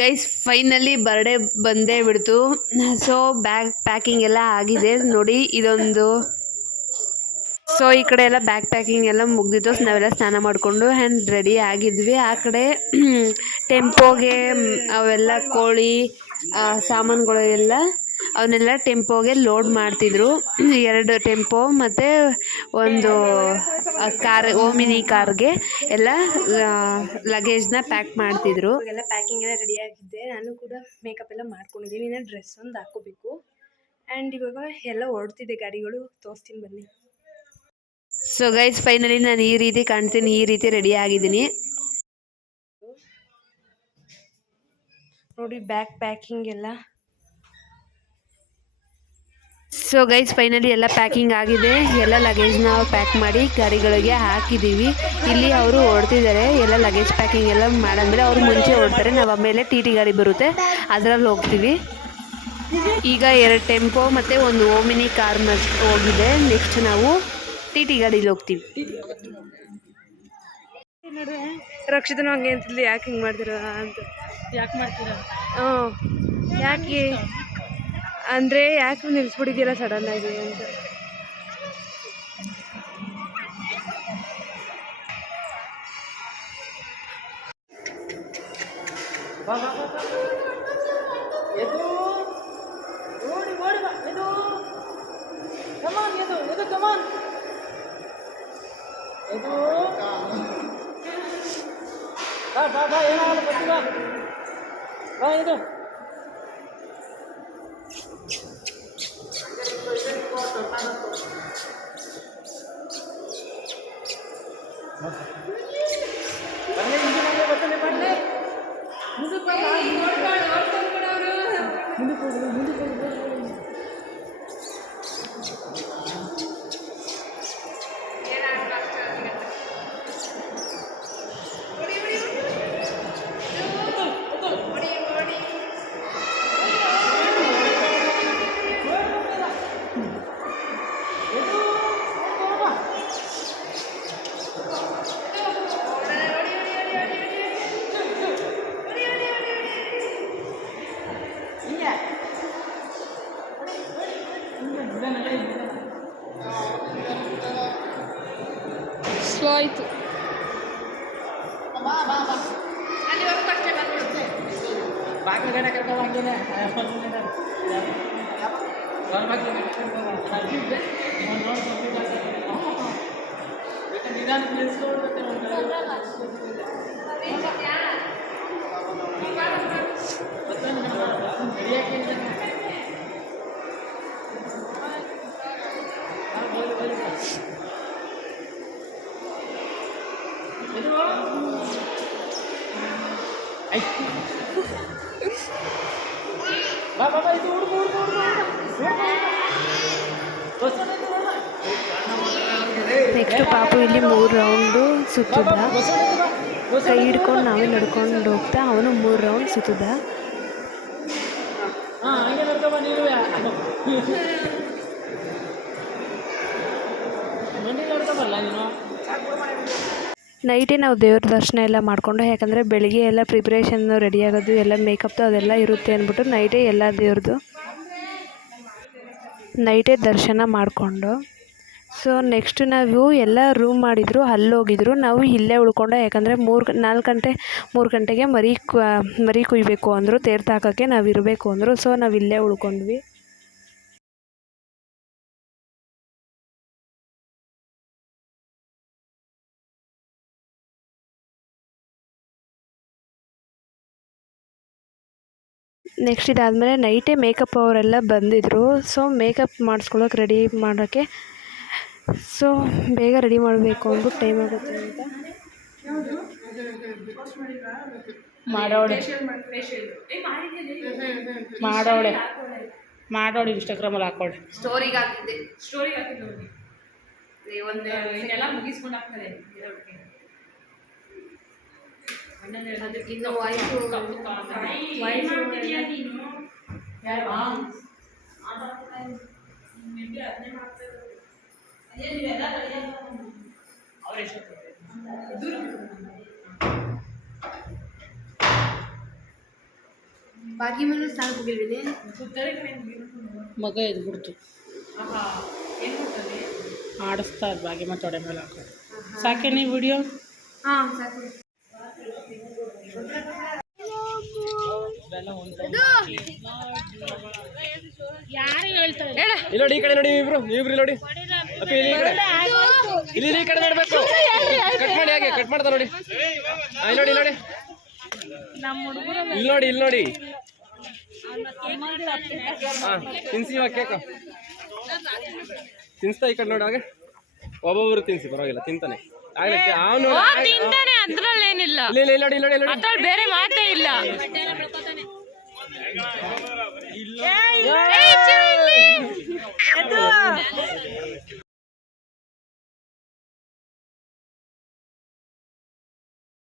Guys finally birthday ಬಂದೇ ಬಿಡ್ತು. So bag packing ಎಲ್ಲ ಆಗಿದೆ ನೋಡಿ. ಇದೊಂದು ಸೊ ಈ ಕಡೆ ಎಲ್ಲ ಬ್ಯಾಗ್ ಪ್ಯಾಕಿಂಗ್ ಎಲ್ಲ ಮುಗ್ದಿತ್ತು. ನಾವೆಲ್ಲ ಸ್ನಾನ ಮಾಡಿಕೊಂಡು ಆ್ಯಂಡ್ ರೆಡಿ ಆಗಿದ್ವಿ. ಆ ಕಡೆ ಟೆಂಪೋಗೆ ಅವೆಲ್ಲ ಕೋಳಿ ಸಾಮಾನುಗಳು ಎಲ್ಲ ಅವನ್ನೆಲ್ಲ ಟೆಂಪೋಗೆ ಲೋಡ್ ಮಾಡ್ತಿದ್ರು. 2 ಟೆಂಪೋ ಮತ್ತು ಒಂದು ಕಾರ್, ಓಮಿನಿ ಕಾರ್ಗೆ ಎಲ್ಲ ಲಗೇಜ್ನ ಪ್ಯಾಕ್ ಮಾಡ್ತಿದ್ರು. ಎಲ್ಲ ಪ್ಯಾಕಿಂಗ್ ಎಲ್ಲ ರೆಡಿ ಆಗಿದ್ದೆ. ನಾನು ಕೂಡ ಮೇಕಪ್ ಎಲ್ಲ ಮಾಡ್ಕೊಂಡಿದ್ದೀನಿ. ಇನ್ನು ಡ್ರೆಸ್ ಒಂದು ಹಾಕೋಬೇಕು. ಆ್ಯಂಡ್ ಇವಾಗ ಎಲ್ಲ ಹೊರಡ್ತಿದ್ದೆ ಗಾಡಿಗಳು, ತೋರಿಸ್ತೀನಿ ಬನ್ನಿ. ಸೊ ಗೈಸ್ ಫೈನಲಿ ನಾನು ಈ ರೀತಿ ಕಾಣ್ತೀನಿ, ಈ ರೀತಿ ರೆಡಿ ಆಗಿದ್ದೀನಿ ನೋಡಿ ಬ್ಯಾಗ್ ಪ್ಯಾಕಿಂಗ್ ಎಲ್ಲ. ಸೊ ಗೈಸ್ ಫೈನಲಿ ಎಲ್ಲ ಪ್ಯಾಕಿಂಗ್ ಆಗಿದೆ. ಎಲ್ಲ ಲಗೇಜ್ನ ಪ್ಯಾಕ್ ಮಾಡಿ ಗಾಡಿಗಳಿಗೆ ಹಾಕಿದ್ದೀವಿ. ಇಲ್ಲಿ ಅವರು ಹೊರಡ್ತಿದ್ದಾರೆ. ಎಲ್ಲ ಲಗೇಜ್ ಪ್ಯಾಕಿಂಗ್ ಎಲ್ಲ ಮಾಡಾದ್ಮೇಲೆ ಅವ್ರು ಮುಂಚೆ ಹೊರಡ್ತಾರೆ. ನಾವು ಆಮೇಲೆ ಟಿ ಗಾಡಿ ಬರುತ್ತೆ, ಅದರಲ್ಲಿ ಹೋಗ್ತೀವಿ. ಈಗ 2 ಟೆಂಪೋ ಮತ್ತು ಒಂದು ಓಮಿನಿ ಕಾರ್ ಹೋಗಿದೆ. ನೆಕ್ಸ್ಟ್ ನಾವು ಟಿ ಗಾಡೀಲಿ ಹೋಗ್ತೀವಿ. ರಕ್ಷಿತನೂ ಹಂಗೆ ಅಂತಿದ್ಲಿ, ಯಾಕೆ ಹಿಂಗೆ ಮಾಡ್ತೀರ ಅಂತ. ಯಾಕೆ ಮಾಡ್ತೀರಾ? ಯಾಕೆ ಅಂದರೆ ಯಾಕೆ ನಿಲ್ಲಿಸ್ಬಿಟ್ಟಿದ್ದೀರ ಸಡನ್ನಾಗಿ ಅಂತ. ಏನಾಗಲ್ಲ ಬರ್ತೀರಾ? ಬಾ ಇದು ಸ್ಲೋ ಆಯಿತು. ಬಾಕಿ ಗಂಟೆ ಕರ್ಕೊಂಡು ಹಂಗೇನೆ ನಿಧಾನ ನಿಲ್ಲಿಸ್ಕೊಡ್ಬೇಕು. ನೆಕ್ಸ್ಟ್ ಪಾಪು ಇಲ್ಲಿ 3 ರೌಂಡು ಸುತ್ತಿದ್ದ. ಕೈ ಹಿಡ್ಕೊಂಡು ನಾವೇ ನಡ್ಕೊಂಡು ಹೋಗ್ತಾ ಅವನು 3 ರೌಂಡ್ ಸುತ್ತಿದ್ದ. ನೈಟೇ ನಾವು ದೇವ್ರ ದರ್ಶನ ಎಲ್ಲ ಮಾಡಿಕೊಂಡು, ಯಾಕಂದರೆ ಬೆಳಿಗ್ಗೆ ಎಲ್ಲ ಪ್ರಿಪ್ರೇಷನ್ ರೆಡಿ ಆಗೋದು ಎಲ್ಲ ಮೇಕಪ್ದು ಅದೆಲ್ಲ ಇರುತ್ತೆ ಅಂದ್ಬಿಟ್ಟು ನೈಟೇ ಎಲ್ಲ ದೇವ್ರದ್ದು ನೈಟೇ ದರ್ಶನ ಮಾಡಿಕೊಂಡು. ಸೊ ನೆಕ್ಸ್ಟ್ ನಾವು ಎಲ್ಲ ರೂಮ್ ಮಾಡಿದ್ರು, ಅಲ್ಲೋಗಿದ್ರು. ನಾವು ಇಲ್ಲೇ ಉಳ್ಕೊಂಡು, ಯಾಕಂದರೆ 3 ಗಂಟೆಗೆ ಮರಿ ಕುಯ್ಬೇಕು ಅಂದರು. ತೀರ್ಥ ಹಾಕೋಕ್ಕೆ ನಾವು ಇರಬೇಕು ಅಂದರು. ಸೊ ನಾವು ಇಲ್ಲೇ ಉಳ್ಕೊಂಡ್ವಿ. ನೆಕ್ಸ್ಟ್ ಇದಾದಮೇಲೆ ನೈಟೇ ಮೇಕಪ್ ಅವರೆಲ್ಲ ಬಂದಿದ್ದರು. ಸೊ ಮೇಕಪ್ ಮಾಡಿಸ್ಕೊಳ್ಳೋಕೆ ರೆಡಿ ಮಾಡೋಕ್ಕೆ, ಸೊ ಬೇಗ ರೆಡಿ ಮಾಡಬೇಕು ಅಂದ್ಬಿಟ್ಟು ಟೈಮ್ ಆಗುತ್ತೆ ಅಂತ ಮಾಡೋಳಿ ಇನ್ಸ್ಟಾಗ್ರಾಮಲ್ಲಿ ಹಾಕೊಳ್ಳಿ. ಸ್ಟೋರಿಗೆ ಹಾಕಿದ್ದೆ. ಎಲ್ಲ ಮುಗಿಸ್ಕೊಂಡು ಹಾಕ್ತಾರೆ. ಅದಕ್ಕಿಂತ ವಾಯ್ಸು ಬಾಗಿ ಮೇಲೆ ಸ್ನಾನ ಹೋಗಿಲ್ವೇನೆ ಮಗ ಎದ್ಬಿಡ್ತು ಆಡಿಸ್ತಾ ಇದ್ ಬಾಗಿ ಮತ್ತೆ ತೊಡೆ ಮೇಲೆ ಹಾಕೊಂಡು ಸಾಕೆ ನೀವು ವಿಡಿಯೋ ಹಾಂ ಸಾಕು ಯಾರು ಹೇಳ್ತಾರೆ ಇಲ್ಲಿ ನೋಡಿ ಈ ಕಡೆ ನೋಡಿ ಇಬ್ರು ನೋಡಿ ಅಪ್ಪಿ ಇಲ್ಲಿ ಈ ಕಡೆ ಇಲ್ಲಿ ಈ ಕಡೆ ನೋಡ್ಬೇಕು ಕಟ್ ಮಾಡಿ ಹಾಗೆ ಕಟ್ ಮಾಡ್ತಾ ನೋಡಿ ಇಲ್ಲಿ ನೋಡಿ ಇಲ್ಲಿ ನೋಡಿ ಹಾ ತಿನ್ಸಿ ಇವಾಗ ಕೇಕ ತಿನ್ಸ್ತಾ ಈ ಕಡೆ ನೋಡಿ ಹಾಗೆ ಒಬ್ಬೊಬ್ರು ತಿನ್ಸಿ ಪರವಾಗಿಲ್ಲ ತಿಂತಾನೆ ಅವನು ಅದ್ರಲ್ಲೇನಿಲ್ಲ ಇಲ್ಲಿ ನೋಡಿ ಅದ್ರಲ್ಲಿ ಬೇರೆ ಮಾತೇ ಇಲ್ಲ ಇಲ್ಲ